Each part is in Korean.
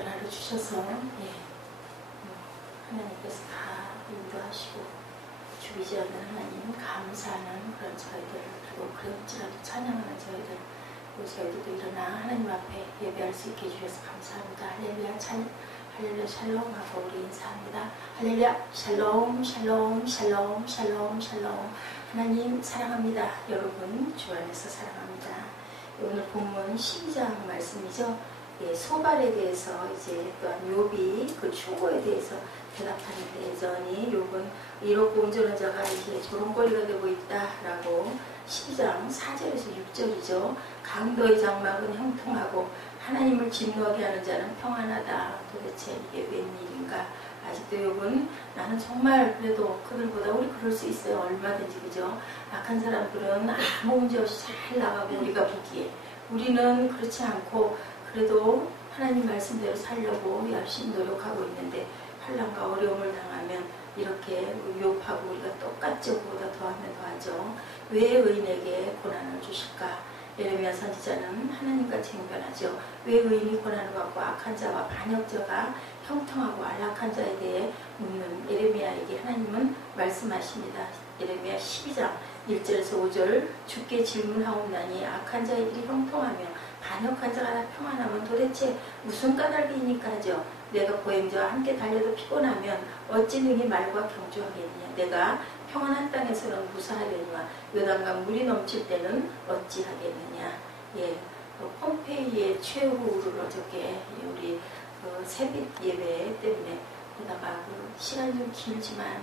하루 주셔서 예, 하나님께서 다 인도하시고 죽이지 않는 하나님 감사하는 그런 저희들 그리고 그런지라도 찬양하는 저희들 그리고 저희들도 일어나 하나님 앞에 예배할 수 있게 해주셔서 감사합니다. 할렐루야 찬 할렐루야 샬롬 하고 우리 인사합니다. 할렐루야 샬롬 샬롬 샬롬 샬롬 샬롬 하나님 사랑합니다. 여러분 주 안에서 사랑합니다. 오늘 본문 12장 말씀이죠. 예, 소발에 대해서 이제 또한 욥이 그 충고에 대해서 대답하는데 여전히 욥은 이렇고 온전한 자가 이제 조롱거리가 되고 있다라고 12장 4절에서 6절이죠. 강도의 장막은 형통하고 하나님을 진노하게 하는 자는 평안하다. 도대체 이게 웬일인가? 아직도 욥은 나는 정말 그래도 그들보다 우리 그럴 수 있어요. 얼마든지 그죠? 악한 사람들은 아무 문제 없이 잘 나가고 우리가 보기에 우리는 그렇지 않고 그래도 하나님 말씀대로 살려고 열심히 노력하고 있는데 환란과 어려움을 당하면 이렇게 욕하고 우리가 똑같죠. 그보다 더하면 더하죠. 왜 의인에게 고난을 주실까? 예레미야 선지자는 하나님과 쟁변하죠. 왜 의인이 고난을 받고 악한 자와 반역자가 형통하고 안락한 자에 대해 묻는 예레미야에게 하나님은 말씀하십니다. 예레미야 12장 1절에서 5절 죽게 질문하옵나니 악한 자의 이 형통하며 반역한 자가 평안하면 도대체 무슨 까닭이니까 하죠. 내가 보행자와 함께 달려도 피곤하면 어찌 능히 말과 경주하겠느냐. 내가 평안한 땅에서는 무사하려니와 요단과 물이 넘칠 때는 어찌하겠느냐. 예, 그 폼페이의 최후를 어저께 우리 그 새빛 예배 때문에 보다가 그 시간이 좀 길지만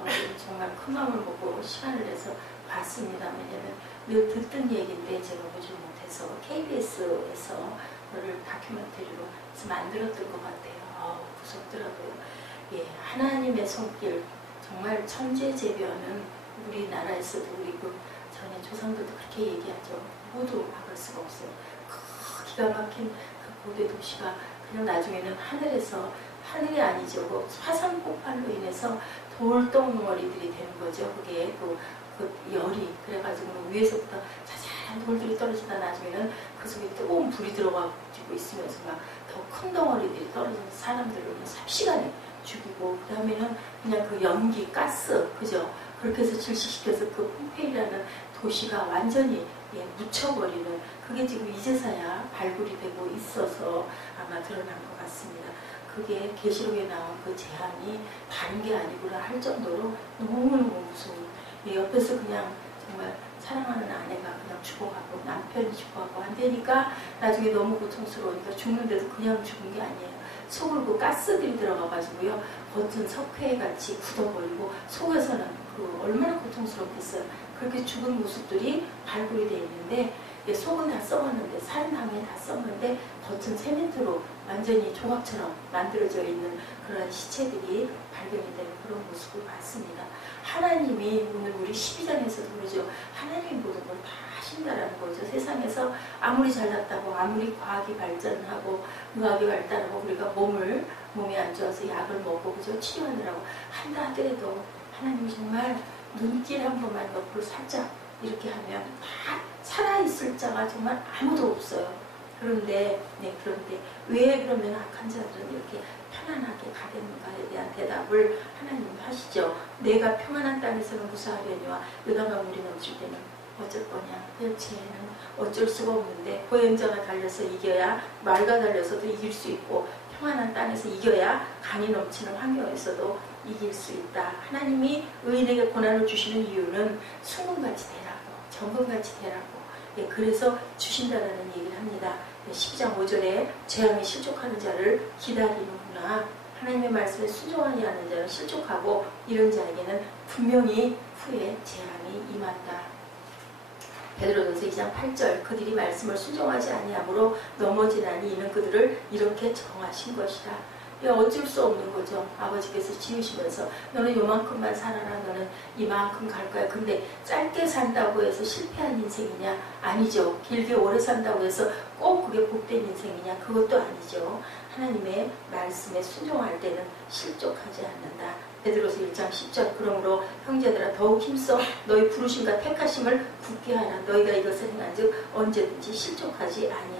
어, 정말 큰 마음을 먹고 시간을 내서 봤습니다. 왜냐면 늘 듣던 얘기인데 제가 보지 못해서 KBS에서 그를 다큐멘터리로 만들었던 것 같아요. 어, 무섭더라고요. 예, 하나님의 손길 정말 천재재변은 우리나라에서도 우리 그 전에 조상들도 그렇게 얘기하죠. 모두 막을 수가 없어요. 그 기가 막힌 그 고대 도시가 그냥 나중에는 하늘에서 하늘이 아니죠. 그 화산 폭발로 인해서 돌덩어리들이 되는 거죠. 그게 또 그 열이 그래가지고 위에서부터 자잘한 돌들이 떨어지다 나중에는 그 속에 뜨거운 불이 들어가지고 있으면서 막 더 큰 덩어리들이 떨어져서 사람들을 삽시간에 죽이고 그 다음에는 그냥 그 연기, 가스 그죠? 그렇게 해서 질식시켜서 그 폼페이라는 도시가 완전히 예, 묻혀버리는 그게 지금 이제서야 발굴이 되고 있어서 아마 드러난 것 같습니다. 그게 계시록에 나온 그 제안이 다른 게 아니구나 할 정도로 너무너무 무서운 예, 옆에서 그냥 정말 사랑하는 아내가 그냥 죽어가고 남편이 죽어가고 안 되니까 나중에 너무 고통스러우니까 죽는데도 그냥 죽은 게 아니에요. 속을 그 가스들이 들어가가지고요. 겉은 석회같이 굳어버리고 속에서는 그 얼마나 고통스럽겠어요. 그렇게 죽은 모습들이 발굴이 돼 있는데 속은 다 썩었는데 살인당에 다 썩는데 겉은 세멘트로 완전히 조각처럼 만들어져 있는 그런 시체들이 발견이 되는 그런 모습을 봤습니다. 하나님이 오늘 우리 12장에서도 그러죠. 하나님이 모든 걸 다 하신다라는 거죠. 세상에서 아무리 잘났다고 아무리 과학이 발전하고 의학이 발달하고 우리가 몸을 몸이 안 좋아서 약을 먹고 그죠 치료하느라고 한다 하더라도 하나님이 정말 눈길 한 번만 옆으로 살짝 이렇게 하면 다 살아있을 자가 정말 아무도 없어요. 그런데, 네, 그런데 왜 그러면 악한 자들은 이렇게 편안하게 가겠는가에 대한 대답을 하나님 하시죠. 내가 평안한 땅에서는 무사하려니와 요단강 물이 넘칠 때는 어쩔 거냐. 쟤는 어쩔 수가 없는데 보행자가 달려서 이겨야 말과 달려서도 이길 수 있고 평안한 땅에서 이겨야 강이 넘치는 환경에서도 이길 수 있다. 하나님이 의인에게 고난을 주시는 이유는 수문같이 되라고, 정금같이 되라고. 예, 그래서 주신다라는 얘기를 합니다. 12장 5절에 재앙에 실족하는 자를 기다리는구나. 하나님의 말씀에 순종하지 않는 자는 실족하고 이런 자에게는 분명히 후에 재앙이 임한다. 베드로전서 2장 8절 그들이 말씀을 순종하지 아니하므로 넘어지나니 이는 그들을 이렇게 정하신 것이라. 어쩔 수 없는 거죠. 아버지께서 지으시면서 너는 요만큼만 살아라. 너는 이만큼 갈 거야. 근데 짧게 산다고 해서 실패한 인생이냐? 아니죠. 길게 오래 산다고 해서 꼭 그게 복된 인생이냐? 그것도 아니죠. 하나님의 말씀에 순종할 때는 실족하지 않는다. 베드로서 1장 10절 그러므로 형제들아 더욱 힘써 너희 부르심과 택하심을 굳게 하라. 너희가 이것을 행한즉 언제든지 실족하지 아니하리라.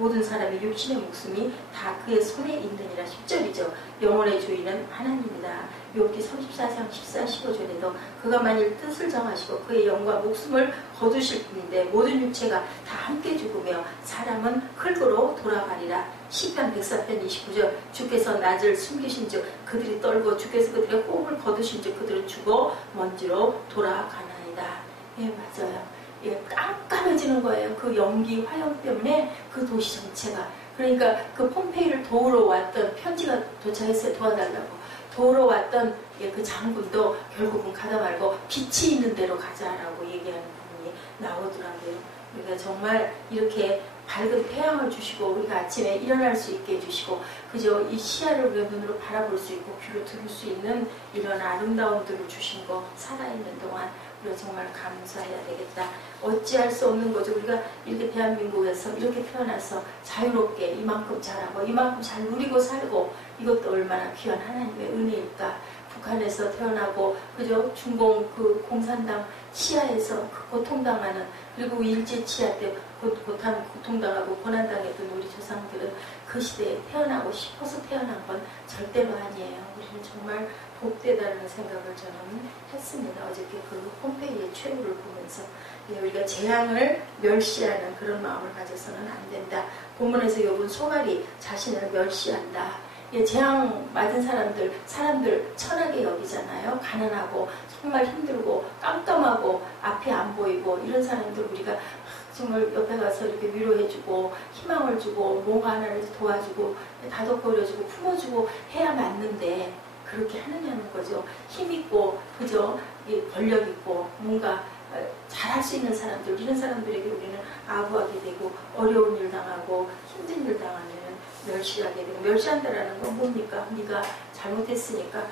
모든 사람이 육신의 목숨이 다 그의 손에 있느니라 10절이죠. 영혼의 주인은 하나님이다. 욥기 34장 14, 15절에도 그가 만일 뜻을 정하시고 그의 영과 목숨을 거두실 분인데 모든 육체가 다 함께 죽으며 사람은 흙으로 돌아가리라. 10편 104편 29절 주께서 낮을 숨기신 즉 그들이 떨고 주께서 그들의 호흡을 거두신 즉 그들은 죽어 먼지로 돌아가나이다. 예 맞아요. 예, 깜깜해지는 거예요. 그 연기 화염 때문에 그 도시 전체가 그러니까 그 폼페이를 도우러 왔던 편지가 도착했어요. 도와달라고. 도우러 왔던 예, 그 장군도 결국은 가다 말고 빛이 있는 데로 가자라고 얘기하는 부분이 나오더라고요. 그러니까 정말 이렇게 밝은 태양을 주시고 우리가 아침에 일어날 수 있게 해주시고 그저 이 시야를 우리가 눈으로 바라볼 수 있고 귀로 들을 수 있는 이런 아름다움들을 주신 거 살아있는 동안 우리가 정말 감사해야 되겠다. 어찌할 수 없는 거죠. 우리가 이렇게 대한민국에서 이렇게 태어나서 자유롭게 이만큼 잘하고 이만큼 잘 누리고 살고 이것도 얼마나 귀한 하나님의 은혜일까. 북한에서 태어나고 그저 중공 그 공산당 치하에서 그 고통당하는 그리고 일제 치하 때 고통, 고통당하고 고난당했던 우리 조상들은 그 시대에 태어나고 싶어서 태어난 건 절대로 아니에요. 우리는 정말 복되다는 생각을 저는 했습니다. 어저께 그 홈페이지의 최후를 보면서 예, 우리가 재앙을 멸시하는 그런 마음을 가져서는 안 된다. 본문에서 여분 소갈이 자신을 멸시한다. 예, 재앙 맞은 사람들, 사람들 천하게 여기잖아요. 가난하고 정말 힘들고 깜깜하고 앞이 안 보이고 이런 사람들 우리가 정말 옆에 가서 이렇게 위로해주고 희망을 주고 뭔가 하나를 도와주고 다독거려주고 품어주고 해야 맞는데 그렇게 하느냐는 거죠. 힘 있고 그저 권력 있고 뭔가 어, 잘할 수 있는 사람들 이런 사람들에게 우리는 아부하게 되고 어려운 일 당하고 힘든 일 당하면 멸시하게 되고 멸시한다라는 건 뭡니까? 네가 잘못했으니까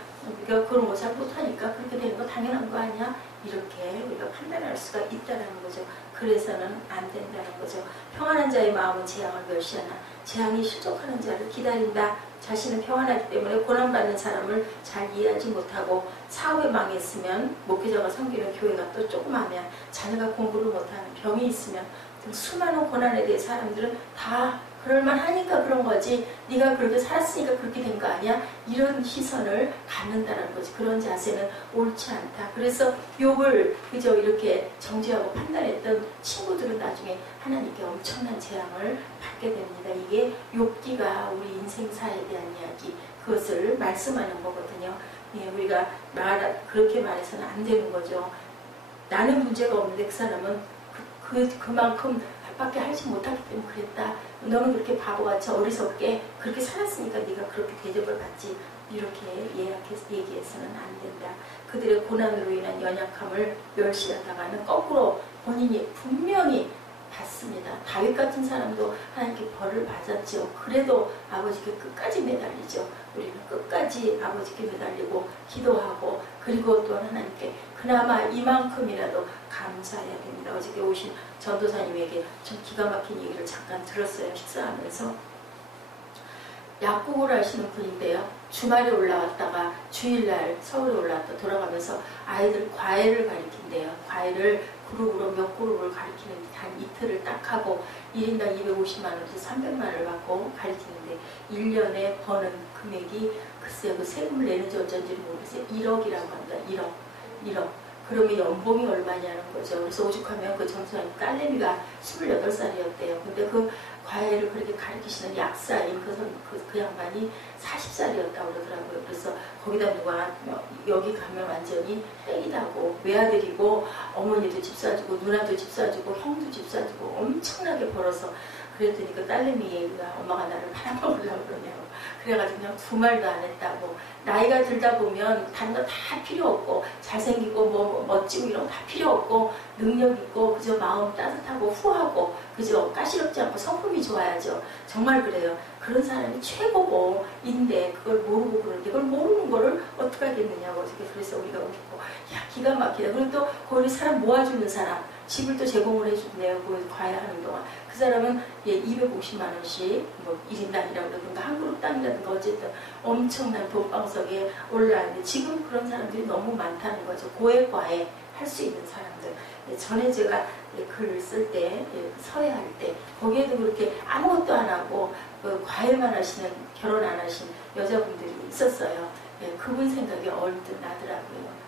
네가 그런 거 잘못하니까 그렇게 되는 거 당연한 거 아니야? 이렇게 우리가 판단할 수가 있다는 거죠. 그래서는 안 된다는 거죠. 평안한 자의 마음은 재앙을 멸시하나 재앙이 실족하는 자를 기다린다. 자신은 평안하기 때문에 고난받는 사람을 잘 이해하지 못하고 사업에 망했으면 목회자가 섬기는 교회가 또 조그마하면 자녀가 공부를 못하는 병이 있으면 수많은 고난에 대해 사람들은 다 그럴만 하니까 그런 거지. 네가 그렇게 살았으니까 그렇게 된 거 아니야? 이런 시선을 갖는다는 거지. 그런 자세는 옳지 않다. 그래서 욕을 그저 이렇게 정지하고 판단했던 친구들은 나중에 하나님께 엄청난 재앙을 받게 됩니다. 이게 욕기가 우리 인생사에 대한 이야기. 그것을 말씀하는 거거든요. 예, 우리가 말 그렇게 말해서는 안 되는 거죠. 나는 문제가 없는데 그 사람은 그, 그, 그만큼 밖에 하지 못하기 때문에 그랬다. 너는 그렇게 바보같이 어리석게 그렇게 살았으니까 네가 그렇게 대접을 받지. 이렇게 예약해서 얘기해서는 안 된다. 그들의 고난으로 인한 연약함을 멸시하다가는 거꾸로 본인이 분명히 받습니다. 다윗 같은 사람도 하나님께 벌을 받았죠. 그래도 아버지께 끝까지 매달리죠. 우리는 끝까지 아버지께 매달리고 기도하고 그리고 또 하나님께 그나마 이만큼이라도 감사해야 됩니다. 어저께 오신 전도사님에게 좀 기가 막힌 얘기를 잠깐 들었어요. 식사하면서. 약국을 하시는 분인데요. 주말에 올라왔다가 주일날 서울에 올라왔다 돌아가면서 아이들 과외를 가리킨대요. 과외를 그룹으로 몇 그룹을 가리키는데 단 이틀을 딱 하고 1인당 250만 원에서 300만 원을 받고 가리키는데 1년에 버는 금액이 글쎄요. 그 세금을 내는지 어쩐지는 모르겠어요. 1억이라고 합니다. 1억. 1억. 그러면 연봉이 얼마냐는 거죠. 그래서 오죽하면 그 전수한 딸내미가 28살이었대요. 근데 그 과외를 그렇게 가르치시는 약사인 그, 그, 그 양반이 40살이었다고 그러더라고요. 그래서 거기다 누가 여기 가면 완전히 땡이다고 외아들이고 어머니도 집 사주고 누나도 집 사주고 형도 집 사주고 엄청나게 벌어서 그랬더니 그 딸내미 얘기가 엄마가 나를 팔아먹으려고 그러냐고 그래가지고 그냥 두 말도 안 했다고 나이가 들다 보면 다른 거다 필요 없고 잘생기고 뭐 멋지고 이런 거 다 필요 없고 능력 있고 그저 마음 따뜻하고 후하고 그저 까시럽지 않고 성품이 좋아야죠. 정말 그래요. 그런 사람이 최고고 인데 그걸 모르고 그러는데 그걸 모르는 거를 어떻게 하겠느냐고 그래서 우리가 웃고 야 기가 막히다. 그리고 또 거기 사람 모아주는 사람 집을 또 제공을 해주네요. 그 과외하는 동안 그 사람은 예 250만 원씩 뭐 1인당이라고 그러든가 한 그룹당이라든가 어쨌든 엄청난 돈방석에 올라왔는데 지금 그런 사람들이 너무 많다는 거죠. 고액 과외 할 수 있는 사람들. 예, 전에 제가 예, 글을 쓸 때, 예, 서예할 때, 거기에도 그렇게 아무것도 안 하고 그 과외만 하시는 결혼 안 하신 여자분들이 있었어요. 예, 그분 생각이 얼뜻 나더라고요.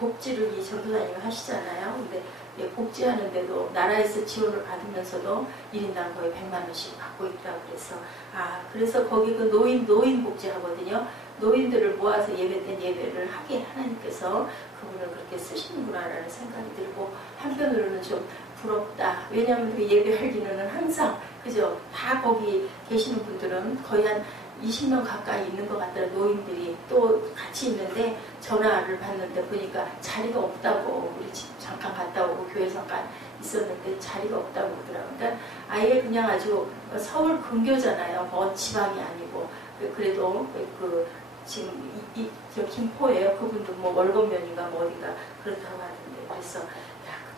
복지를 이 전도사님이 하시잖아요. 근데 예, 복지하는데도 나라에서 지원을 받으면서도 1인당 거의 100만 원씩 받고 있다고 그래서 아 그래서 거기 그 노인 노인 복지하거든요. 노인들을 모아서 예배된 예배를 하게 하나님께서 그분을 그렇게 쓰시는구나라는 생각이 들고 한편으로는 좀 부럽다. 왜냐하면 그 예배할 기는 항상 그죠? 다 거기 계시는 분들은 거의 한 20명 가까이 있는 것 같더라 노인들이 또 같이 있는데 전화를 받는데 보니까 자리가 없다고 우리 집 잠깐 갔다 오고 교회 잠깐 있었는데 자리가 없다고 그러더라고요. 그러니까 아예 그냥 아주 서울 근교잖아요. 뭐 지방이 아니고 그래도 그 지금 이, 이, 저 김포예요. 그분도 뭐 월급면인가 뭐 어딘가 그렇다고 하는데 그래서 야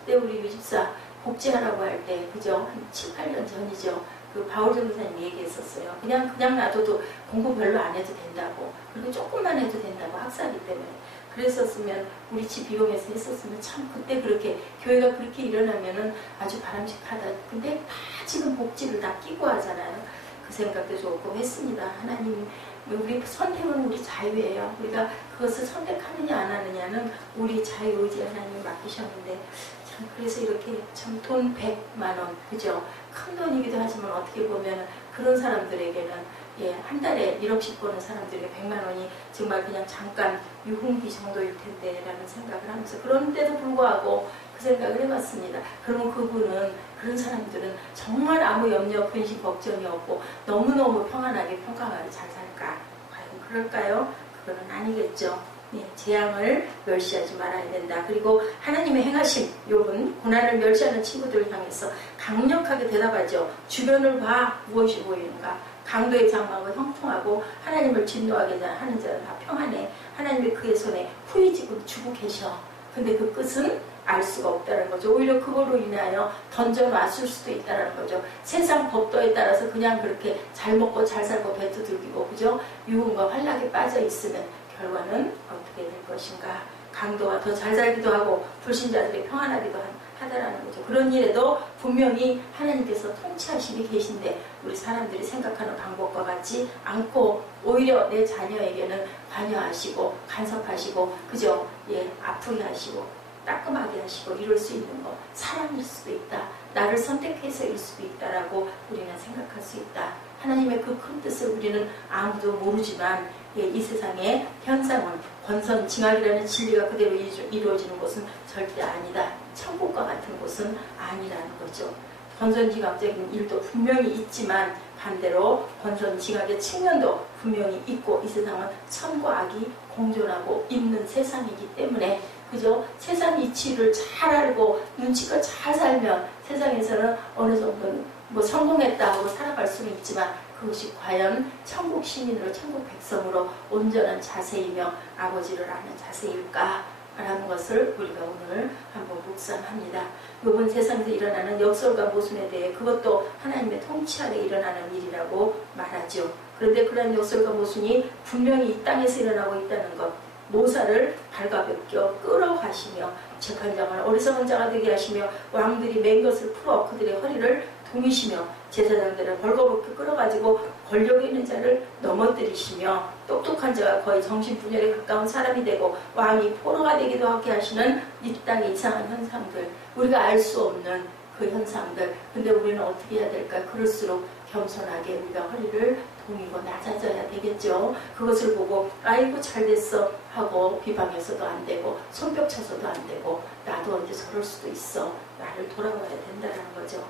그때 우리 유집사 복지하라고 할 때 그죠 한 7, 8년 전이죠. 그 바울 전도사님 얘기했었어요. 그냥 그냥 놔둬도 공부 별로 안 해도 된다고 그리고 조금만 해도 된다고 학사기 때문에 그랬었으면 우리 집 이용해서 했었으면 참 그때 그렇게 교회가 그렇게 일어나면은 아주 바람직하다. 근데 다 지금 복지를 다 끼고 하잖아요. 그 생각도 좋고 했습니다. 하나님 우리 선택은 우리 자유예요. 우리가 그것을 선택하느냐 안 하느냐는 우리 자유의지 하나님이 맡기셨는데 참 그래서 이렇게 참 돈 100만 원 그죠? 큰 돈이기도 하지만 어떻게 보면 그런 사람들에게는 예, 한 달에 1억씩 버는 사람들에게 100만 원이 정말 그냥 잠깐 유흥비 정도일 텐데 라는 생각을 하면서 그런데도 불구하고 그 생각을 해봤습니다. 그러면 그분은 그런 사람들은 정말 아무 염려, 근심, 걱정이 없고 너무너무 평안하게 평강하게 잘 살까? 과연 그럴까요? 그거는 아니겠죠. 네, 재앙을 멸시하지 말아야 된다. 그리고 하나님의 행하심, 요분 고난을 멸시하는 친구들을 향해서 강력하게 대답하죠. 주변을 봐 무엇이 보이는가? 강도의 장막은 형통하고 하나님을 진노하게 하는 자는 다 평안해. 하나님의 그의 손에 후이지고 주고 계셔. 근데 그 끝은 알 수가 없다는 거죠. 오히려 그거로 인하여 던져놨을 수도 있다는 거죠. 세상 법도에 따라서 그냥 그렇게 잘 먹고 잘 살고 배투들기고 그죠? 유흥과 환락에 빠져 있으면 결과는 어떻게 될 것인가. 강도가 더 잘 살기도 하고 불신자들이 평안하기도 하다라는 거죠. 그런 일에도 분명히 하나님께서 통치하심이 계신데 우리 사람들이 생각하는 방법과 같지 않고 오히려 내 자녀에게는 관여하시고 간섭하시고 그죠? 예, 아프게 하시고 따끔하게 하시고 이럴 수 있는 거 사랑일 수도 있다. 나를 선택해서일 수도 있다라고 우리는 생각할 수 있다. 하나님의 그 큰 뜻을 우리는 아무도 모르지만 예, 이 세상의 현상은 권선 징악이라는 진리가 그대로 이루어지는 곳은 절대 아니다. 천국과 같은 곳은 아니라는 거죠. 권선징악적인 일도 분명히 있지만 반대로 권선징악의 측면도 분명히 있고 이 세상은 선과 악이 공존하고 있는 세상이기 때문에 그죠? 세상 이치를 잘 알고 눈치껏 잘 살면 세상에서는 어느 정도는 뭐 성공했다 하고 살아갈 수는 있지만 그것이 과연 천국 시민으로 천국 백성으로 온전한 자세이며 아버지를 아는 자세일까? 라는 것을 우리가 오늘 한번 묵상합니다. 이번 세상에서 일어나는 역설과 모순에 대해 그것도 하나님의 통치 아래 일어나는 일이라고 말하죠. 그런데 그런 역설과 모순이 분명히 이 땅에서 일어나고 있다는 것, 모사를 발가벗겨 끌어가시며 재판장을 어리석은 자가 되게 하시며 왕들이 맨 것을 풀어 그들의 허리를 동이시며 제사장들을 벌거벗게 끌어가지고 권력에 있는 자를 넘어뜨리시며 똑똑한 자가 거의 정신분열에 가까운 사람이 되고 왕이 포로가 되기도 하게 하시는 이 땅의 이상한 현상들 우리가 알 수 없는 그 현상들 근데 우리는 어떻게 해야 될까 그럴수록 겸손하게 우리가 허리를 동이고 낮아져야 되겠죠. 그것을 보고 아이고 잘 됐어 하고 비방해서도 안 되고 손뼉 쳐서도 안 되고 나도 언제 저럴 수도 있어 나를 돌아봐야 된다는 거죠.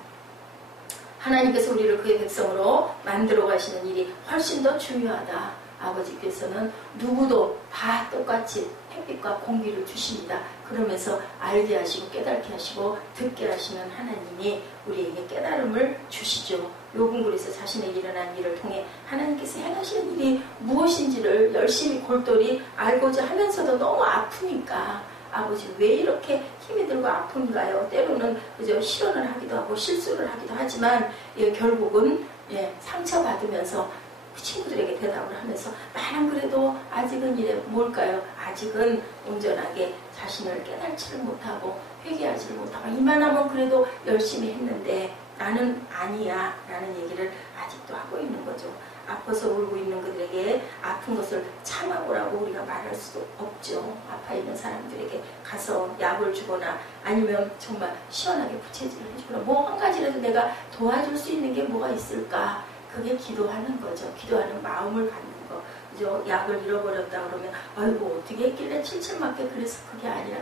하나님께서 우리를 그의 백성으로 만들어 가시는 일이 훨씬 더 중요하다. 아버지께서는 누구도 다 똑같이 햇빛과 공기를 주십니다. 그러면서 알게 하시고 깨닫게 하시고 듣게 하시는 하나님이 우리에게 깨달음을 주시죠. 요금굴에서 자신의 일어난 일을 통해 하나님께서 행하시는 일이 무엇인지를 열심히 골똘히 알고자 하면서도 너무 아프니까 아버지 왜 이렇게 힘이 들고 아픈가요? 때로는 그저 실언을 하기도 하고 실수를 하기도 하지만 예, 결국은 예, 상처받으면서 그 친구들에게 대답을 하면서 나는 그래도 아직은 이래 뭘까요? 아직은 온전하게 자신을 깨닫지를 못하고 회개하지를 못하고 이만하면 그래도 열심히 했는데 나는 아니야 라는 얘기를 아직도 하고 있는 거죠. 아파서 울고 있는 그들에게 아픈 것을 참아보라고 우리가 말할 수도 없죠. 아파 있는 사람들에게 가서 약을 주거나 아니면 정말 시원하게 부채질을 해주거나 뭐 한 가지라도 내가 도와줄 수 있는 게 뭐가 있을까? 그게 기도하는 거죠. 기도하는 마음을 갖는 거. 그죠? 약을 잃어버렸다 그러면 아이고 어떻게 했길래 칠칠 맞게 그래서 그게 아니라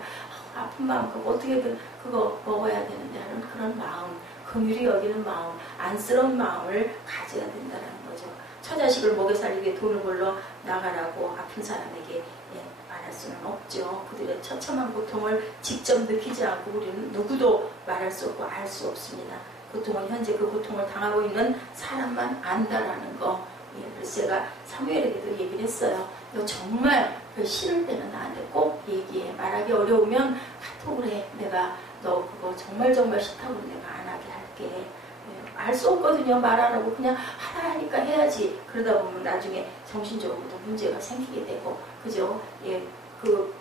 아, 아픈 마음 그거 어떻게든 그거 먹어야 되는데 하는 그런 마음 긍휼히 여기는 마음 안쓰러운 마음을 가져야 된다는 거죠. 처자식을 먹여 위해 돈을 벌러 나가라고 아픈 사람에게 예, 말할 수는 없죠. 그들의 처참한 고통을 직접 느끼지 않고 우리는 누구도 말할 수 없고 알 수 없습니다. 고통은 현재 그 고통을 당하고 있는 사람만 안다라는 거. 예, 그래서 제가 사무엘에게도 얘기를 했어요. 너 정말 그 싫을 때는 나한테 꼭 얘기해. 말하기 어려우면 카톡을 해. 내가 너 그거 정말 정말 싫다고 내가 안 하게 할게. 예, 알수 없거든요. 말 안 하고 그냥 하다 하니까 해야지. 그러다 보면 나중에 정신적으로도 문제가 생기게 되고, 그죠? 예, 그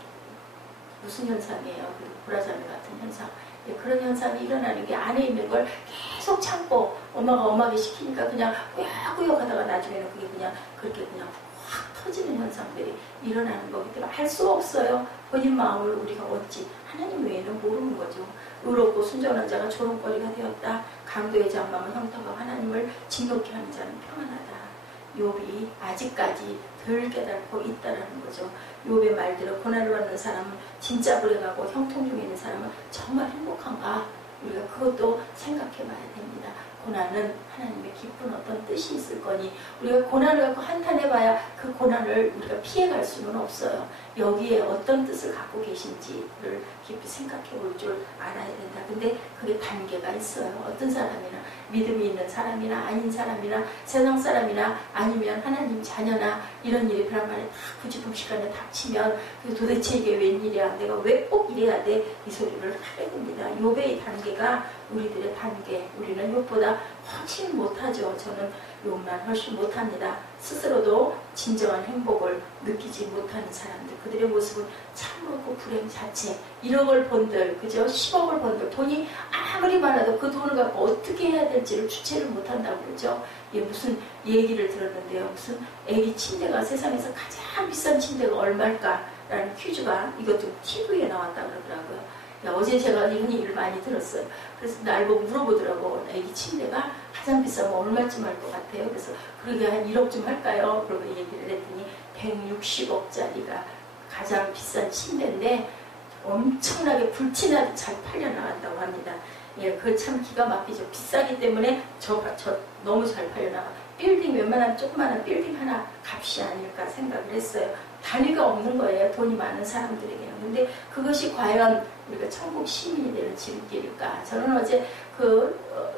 무슨 현상이에요? 그 보라자미 같은 현상. 예, 그런 현상이 일어나는 게 안에 있는 걸 계속 참고 엄마가 엄하게 시키니까 그냥 꾸역꾸역 하다가 나중에는 그게 그냥 그렇게 그냥 확 터지는 현상들이 일어나는 거기 때문에 할수 없어요. 본인 마음을 우리가 어찌 하나님 외에는 모르는 거죠. 의롭고 순전한 자가 조롱거리가 되었다. 강도의 장망은 형통하 하나님을 진노케 하는 자는 평안하다. 욥이 아직까지 덜 깨닫고 있다라는 거죠. 욥의 말대로 고난을 받는 사람은 진짜 불행하고 형통 중에 있는 사람은 정말 행복한가? 우리가 그것도 생각해 봐야 됩니다. 고난은 하나님의 깊은 어떤 뜻이 있을 거니 우리가 고난을 갖고 한탄해봐야 그 고난을 우리가 피해갈 수는 없어요. 여기에 어떤 뜻을 갖고 계신지를 깊이 생각해 볼 줄 알아야 된다. 근데 그게 단계가 있어요. 어떤 사람이나 믿음이 있는 사람이나 아닌 사람이나 세상 사람이나 아니면 하나님 자녀나 이런 일이 그란말에 다 부지품 시간에 닥치면 도대체 이게 웬일이야 내가 왜 꼭 이래야 돼 이 소리를 하게 됩니다. 요배의 단계가 우리들의 단계 우리는 욕보다 훨씬 못하죠. 저는 욕만 훨씬 못합니다. 스스로도 진정한 행복을 느끼지 못하는 사람들 그들의 모습은 참으로 불행 자체 1억을 번들 그죠 10억을 번들 돈이 아무리 많아도 그 돈을 갖고 어떻게 해야 될지를 주체를 못한다고 그러죠 예, 무슨 얘기를 들었는데요 무슨 애기 침대가 세상에서 가장 비싼 침대가 얼마일까라는 퀴즈가 이것도 TV에 나왔다 그러더라고요 야, 어제 제가 이런 얘기를 많이 들었어요. 그래서 날 보고 물어보더라고. 애기 침대가 가장 비싸면 얼마쯤 할 것 같아요? 그래서 그러게 한 1억쯤 할까요? 그러고 얘기를 했더니 160억짜리가 가장 비싼 침대인데 엄청나게 불티나게 잘 팔려나간다고 합니다. 예, 그 참 기가 막히죠. 비싸기 때문에 저, 저 너무 잘 팔려나가. 빌딩 웬만한 조그마한 빌딩 하나 값이 아닐까 생각을 했어요. 단위가 없는 거예요. 돈이 많은 사람들에게는. 근데 그것이 과연 우리가 천국 시민이 되는 지름길일까? 저는 어제 그 어,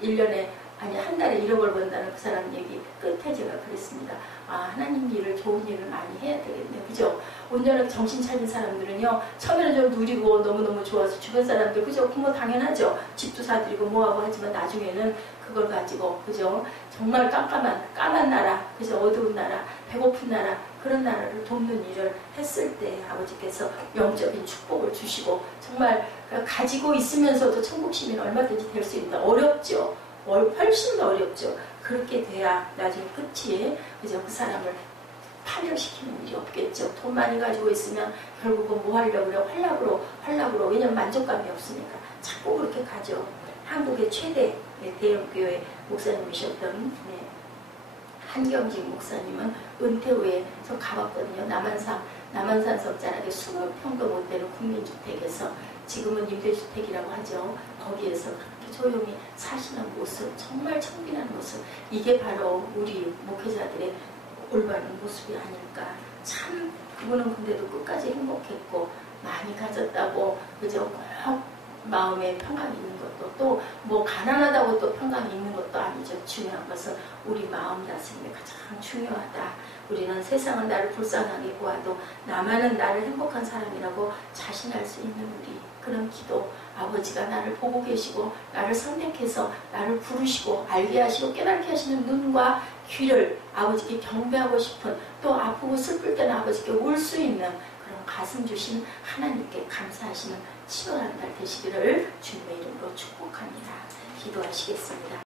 1년에 아니 한 달에 1억을 번다는 그 사람 얘기 끝에 제가 그랬습니다. 아 하나님 일을 좋은 일을 많이 해야 되겠네요. 그죠? 온전하게 정신 차린 사람들은요 처음에는 좀 누리고 너무너무 좋아서 주변 사람들 그죠? 뭐 당연하죠. 집도 사드리고 뭐하고 하지만 나중에는 그걸 가지고 그죠? 정말 깜깜한 까만 나라 그죠? 어두운 나라 배고픈 나라 그런 나라를 돕는 일을 했을 때 아버지께서 영적인 축복을 주시고 정말 가지고 있으면서도 천국 시민 얼마든지 될 수 있다. 어렵죠. 훨씬 더 어렵죠. 그렇게 돼야 나중에 끝이 그죠 그 사람을 파멸시키는 일이 없겠죠. 돈 많이 가지고 있으면 결국은 뭐 하려고 그래? 활락으로, 활락으로. 왜냐면 만족감이 없으니까. 자꾸 그렇게 가죠. 한국의 최대 대형교회 목사님이셨던 네. 한경직 목사님은 은퇴 후에 저 가봤거든요. 남한산, 남한산 석자락에 20평도 못 되는 국민주택에서 지금은 임대주택이라고 하죠. 거기에서 조용히 사시는 모습, 정말 청빈한 모습. 이게 바로 우리 목회자들의 올바른 모습이 아닐까. 참, 그분은 근데도 끝까지 행복했고, 많이 가졌다고, 그저 꼭 마음에 평강이 있는 것도 또 뭐 가난하다고 또 평강이 있는 것도 아니죠. 중요한 것은 우리 마음 다스림이 가장 중요하다. 우리는 세상은 나를 불쌍하게 보아도 나만은 나를 행복한 사람이라고 자신할 수 있는 우리 그런 기도 아버지가 나를 보고 계시고 나를 선택해서 나를 부르시고 알게 하시고 깨닫게 하시는 눈과 귀를 아버지께 경배하고 싶은 또 아프고 슬플 때는 아버지께 울수 있는 그런 가슴 주신 하나님께 감사하시는 치열한 날 되시기를 주님의 이름으로 축복합니다. 기도하시겠습니다.